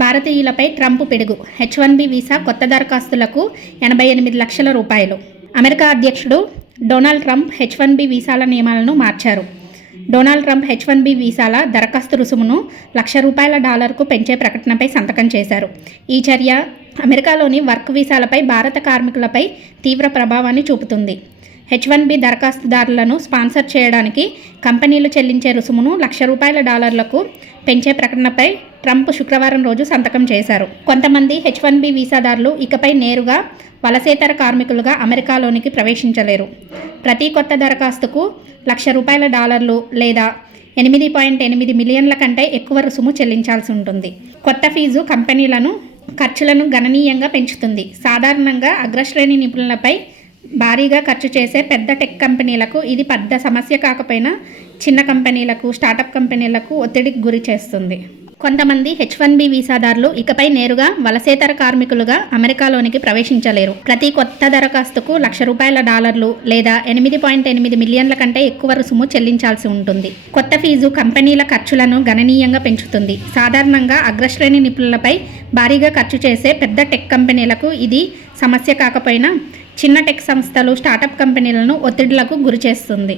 భారతీయులపై Trump పిడుగు. H-1B visa కొత్త దరఖాస్తులకు 88 లక్షల రూపాయలు. అమెరికా అధ్యక్షుడు డొనాల్డ్ ట్రంప్ హెచ్-1బీ వీసాల నియమాలను మార్చారు. డొనాల్డ్ ట్రంప్ హెచ్-1బీ వీసాల దరఖాస్తు రుసుమును $1,00,000 పెంచే ప్రకటనపై సంతకం చేశారు. ఈ చర్య అమెరికాలోని వర్క్ వీసాలపై భారత కార్మికులపై తీవ్ర ప్రభావాన్ని చూపుతుంది. హెచ్-1బీ దరఖాస్తుదారులను స్పాన్సర్ చేయడానికి కంపెనీలు చెల్లించే రుసుమును $1,00,000 పెంచే ప్రకటనపై ట్రంప్ శుక్రవారం రోజు సంతకం చేశారు. కొంతమంది హెచ్-1బీ వీసాదారులు ఇకపై నేరుగా వలసేతర కార్మికులుగా అమెరికాలోనికి ప్రవేశించలేరు. ప్రతి కొత్త దరఖాస్తుకు $1,00,000 లేదా 8.8 మిలియన్ల కంటే ఎక్కువ రుసుము చెల్లించాల్సి ఉంటుంది. కొత్త ఫీజు కంపెనీలను ఖర్చులను గణనీయంగా పెంచుతుంది. సాధారణంగా అగ్రశ్రేణి నిపుణులపై భారీగా ఖర్చు చేసే పెద్ద టెక్ కంపెనీలకు ఇది పెద్ద సమస్య కాకపోయినా చిన్న కంపెనీలకు, స్టార్టప్ కంపెనీలకు ఒత్తిడికి గురి చేస్తుంది. కొంతమంది హెచ్-1బీ వీసాదారులు ఇకపై నేరుగా వలసేతర కార్మికులుగా అమెరికాలోనికి ప్రవేశించలేరు. ప్రతి కొత్త దరఖాస్తుకు $1,00,000 లేదా 8.8 మిలియన్ల కంటే ఎక్కువ రుసుము చెల్లించాల్సి ఉంటుంది. కొత్త ఫీజు కంపెనీల ఖర్చులను గణనీయంగా పెంచుతుంది. సాధారణంగా అగ్రశ్రేణి నిపుణులపై భారీగా ఖర్చు చేసే పెద్ద టెక్ కంపెనీలకు ఇది సమస్య కాకపోయినా చిన్న టెక్ సంస్థలు, స్టార్టప్ కంపెనీలను ఒత్తిడులకు గురిచేస్తుంది.